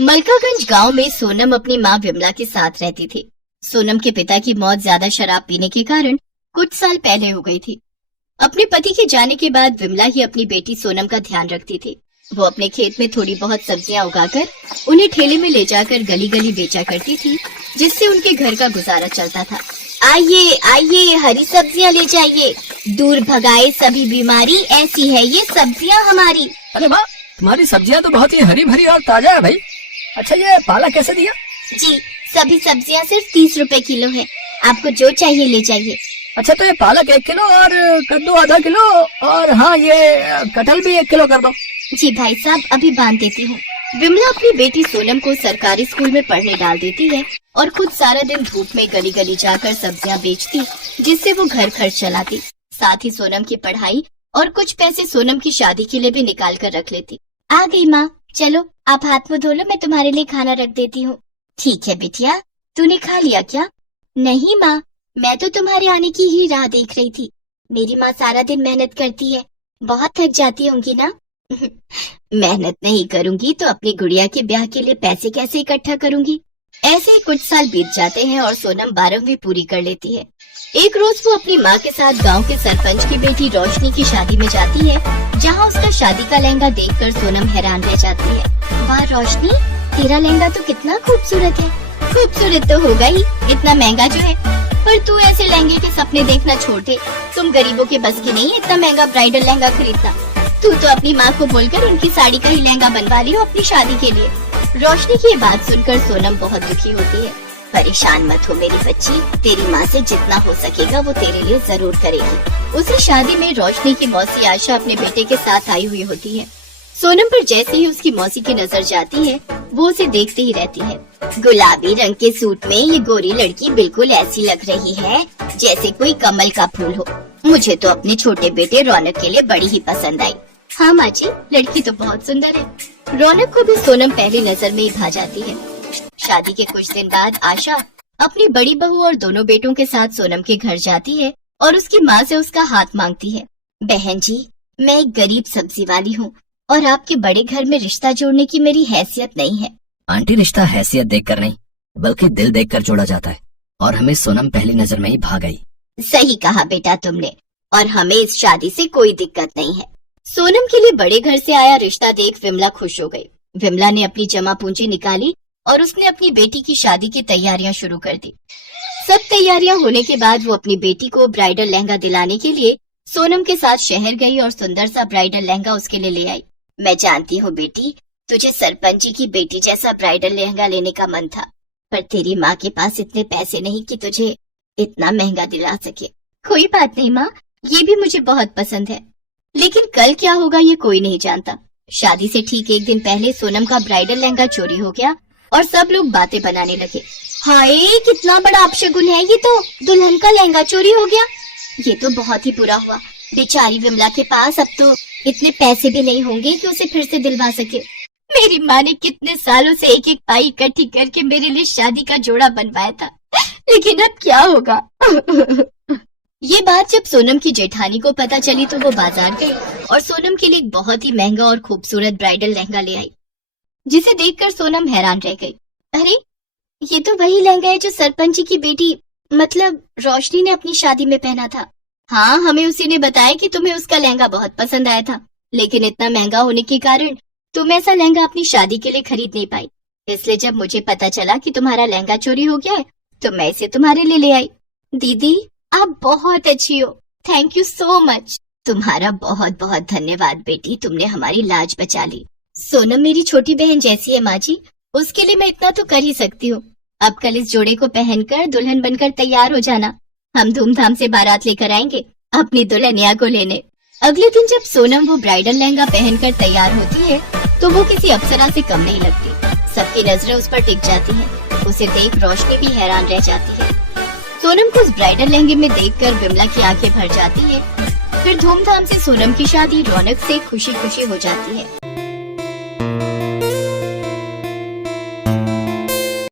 मलकागंज गांव में सोनम अपनी मां विमला के साथ रहती थी। सोनम के पिता की मौत ज्यादा शराब पीने के कारण कुछ साल पहले हो गई थी। अपने पति के जाने के बाद विमला ही अपनी बेटी सोनम का ध्यान रखती थी। वो अपने खेत में थोड़ी बहुत सब्जियां उगाकर उन्हें ठेले में ले जाकर गली गली बेचा करती थी, जिससे उनके घर का गुजारा चलता था। आइए आइए, हरी सब्जियां ले जाइए, दूर भगाए सभी बीमारी, ऐसी है ये सब्जियां हमारी। अरे वाह, तुम्हारी सब्जियां तो बहुत ही हरी भरी और ताजा है भाई। अच्छा, ये पालक कैसे दिया? जी, सभी सब्जियां सिर्फ 30 रुपए किलो है, आपको जो चाहिए ले जाइए। अच्छा, तो ये पालक 1 किलो और कद्दू आधा किलो, और हाँ, ये कटहल भी 1 किलो कर दो। जी भाई साहब, अभी बांध देती हूँ। विमला अपनी बेटी सोनम को सरकारी स्कूल में पढ़ने डाल देती है और खुद सारा दिन धूप में गली गली जाकर सब्जियां बेचती, जिससे वो घर खर्च चलाती। साथ ही सोनम की पढ़ाई और कुछ पैसे सोनम की शादी के लिए भी निकाल कर रख लेती। आ गई माँ, चलो आप हाथ मुँह धो लो, मैं तुम्हारे लिए खाना रख देती हूँ। ठीक है बिटिया, तूने खा लिया क्या? नहीं माँ, मैं तो तुम्हारे आने की ही राह देख रही थी। मेरी माँ सारा दिन मेहनत करती है, बहुत थक जाती होंगी ना। मेहनत नहीं करूंगी तो अपनी गुड़िया के ब्याह के लिए पैसे कैसे इकट्ठा करूंगी। ऐसे ही कुछ साल बीत जाते हैं और सोनम 12वीं पूरी कर लेती है। एक रोज वो अपनी माँ के साथ गांव के सरपंच की बेटी रोशनी की शादी में जाती है, जहां उसका शादी का लहंगा देखकर सोनम हैरान रह जाती है। वाह रोशनी, तेरा लहंगा तो कितना खूबसूरत है। खूबसूरत तो होगा ही, इतना महंगा जो है, पर तू ऐसे लहंगे के सपने देखना छोड़ दे। तुम गरीबों के बस की नहीं इतना महंगा ब्राइडल लहंगा खरीदना। तू तो अपनी माँ को बोलकर उनकी साड़ी का ही लहंगा बनवा रही हो अपनी शादी के लिए। रोशनी की ये बात सुनकर सोनम बहुत दुखी होती है। परेशान मत हो मेरी बच्ची, तेरी माँ से जितना हो सकेगा वो तेरे लिए जरूर करेगी। उसी शादी में रोशनी की मौसी आशा अपने बेटे के साथ आई हुई होती है। सोनम पर जैसे ही उसकी मौसी की नजर जाती है, वो उसे देखते ही रहती है। गुलाबी रंग के सूट में ये गोरी लड़की बिल्कुल ऐसी लग रही है जैसे कोई कमल का फूल हो। मुझे तो अपने छोटे बेटे रौनक के लिए बड़ी ही पसंद आई। हाँ माँ जी, लड़की तो बहुत सुंदर है। रौनक को भी सोनम पहली नजर में ही भा जाती है। शादी के कुछ दिन बाद आशा अपनी बड़ी बहू और दोनों बेटों के साथ सोनम के घर जाती है और उसकी माँ से उसका हाथ मांगती है। बहन जी, मैं एक गरीब सब्जी वाली हूँ और आपके बड़े घर में रिश्ता जोड़ने की मेरी हैसियत नहीं है। आंटी, रिश्ता हैसियत देखकर नहीं बल्कि दिल देखकर जोड़ा जाता है, और हमें सोनम पहली नजर में ही भा गई। सही कहा बेटा तुमने, और हमें इस शादी से कोई दिक्कत नहीं है। सोनम के लिए बड़े घर से आया रिश्ता देख विमला खुश हो गई। विमला ने अपनी जमा पूंजी निकाली और उसने अपनी बेटी की शादी की तैयारियां शुरू कर दी। सब तैयारियां होने के बाद वो अपनी बेटी को ब्राइडल लहंगा दिलाने के लिए सोनम के साथ शहर गई और सुंदर सा ब्राइडल लहंगा उसके लिए ले आई। मैं जानती हूँ बेटी, तुझे सरपंच जी की बेटी जैसा ब्राइडल लहंगा लेने का मन था, पर तेरी माँ के पास इतने पैसे नहीं कि तुझे इतना महंगा दिला सके। कोई बात नहीं माँ, ये भी मुझे बहुत पसंद है, लेकिन कल क्या होगा ये कोई नहीं जानता। शादी से ठीक एक दिन पहले सोनम का ब्राइडल लहंगा चोरी हो गया और सब लोग बातें बनाने लगे। हाय, कितना बड़ा अपशगुन है ये तो, दुल्हन का लहंगा चोरी हो गया। ये तो बहुत ही बुरा हुआ। बेचारी विमला के पास अब तो इतने पैसे भी नहीं होंगे कि उसे फिर से दिलवा सके। मेरी माँ ने कितने सालों से एक एक पाई इकट्ठी करके मेरे लिए शादी का जोड़ा बनवाया था, लेकिन अब क्या होगा। ये बात जब सोनम की जेठानी को पता चली तो वो बाजार गई और सोनम के लिए एक बहुत ही महंगा और खूबसूरत ब्राइडल लहंगा ले आई, जिसे देखकर सोनम हैरान रह गई। अरे, ये तो वही लहंगा है जो सरपंच जी की बेटी मतलब रोशनी ने अपनी शादी में पहना था। हाँ, हमें उसी ने बताया कि तुम्हें उसका लहंगा बहुत पसंद आया था, लेकिन इतना महंगा होने के कारण तुम ऐसा लहंगा अपनी शादी के लिए खरीद नहीं पाई। इसलिए जब मुझे पता चला कि तुम्हारा लहंगा चोरी हो गया है तो मैं इसे तुम्हारे लिए ले आई। दीदी, आप बहुत अच्छी हो, थैंक यू सो मच। तुम्हारा बहुत बहुत धन्यवाद बेटी, तुमने हमारी लाज बचा ली। सोनम मेरी छोटी बहन जैसी है माँ जी, उसके लिए मैं इतना तो कर ही सकती हूँ। अब कल इस जोड़े को पहनकर दुल्हन बनकर तैयार हो जाना, हम धूमधाम से बारात लेकर आएंगे अपनी दुल्हनिया को लेने। अगले दिन जब सोनम वो ब्राइडल लहंगा पहनकर तैयार होती है तो वो किसी अप्सरा से कम नहीं लगती। सबकी नजरें उस पर टिक जाती हैं। उसे देख रोशनी भी हैरान रह जाती है। सोनम को उस ब्राइडल लहंगे में देखकर विमला की आंखें भर जाती है। फिर धूमधाम से सोनम की शादी रौनक से खुशी खुशी हो जाती है।